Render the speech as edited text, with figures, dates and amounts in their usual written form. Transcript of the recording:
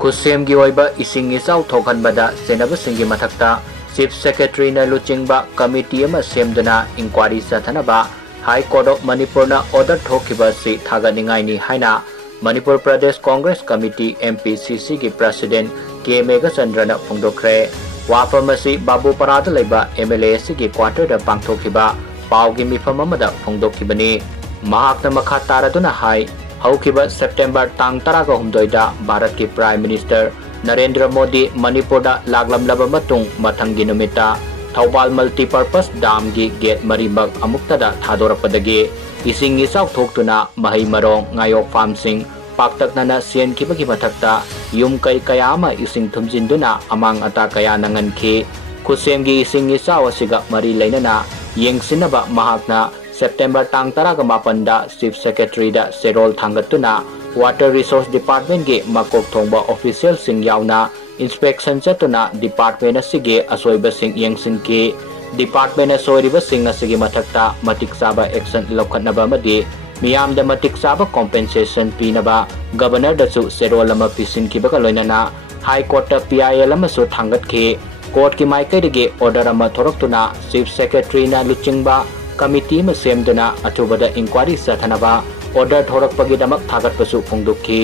Khutsemgi Esing Echao Thokhanbada Chennaba Singgi Mathakta Chief Secretary na Luchingba Committee ama semduna Enquiry Chathanaba High Court of Manipur na order thokiba si thaganingai ni haina Manipur Pradesh Congress Committee MPCC ki President MEGHACHANDRA na phongdokhre wafamasi Babu Parada laiba MLA ki quarter da pangthokiba paugi mifam amada phongdokhibani mahakna makha taraduna hai Haukiba September tang taraga humdoida Bharat ki Prime Minister Narendra Modi Manipur da laglam laba matung mathangi numita Thoubal Multipurpose Dam gi gate maribag amukta da thadorappadagi Esing Echao thoktuna mahai marong ngayok farm sing paktakna na sian kibagi mathakta yum kai kaya ama ising thumjinduna amang ata kaya nangankhi Khutsemgi Esing Echao asiga mari lainana yengsinaba mahakna September tang taraga mapanda Chief Secretary da Serol thangatuna Water Resource Department ge makok thongba official sing yauna inspection chatuna department asige asoiba sing yengsin ki department asoiriba sing asige mathakta matik saba action lokhatnaba madi miyam da matik saba compensation pinaba governor da su Serol ama pisin ki baga loinana high court ta PIL ama su thangat ki court ki maikai de order ama thoraktuna Chief Secretary na luchingba Committee ma semduna Thokhanbada Enquiry Chathanaba order thorakpagi damak thagatpasu phongdokhi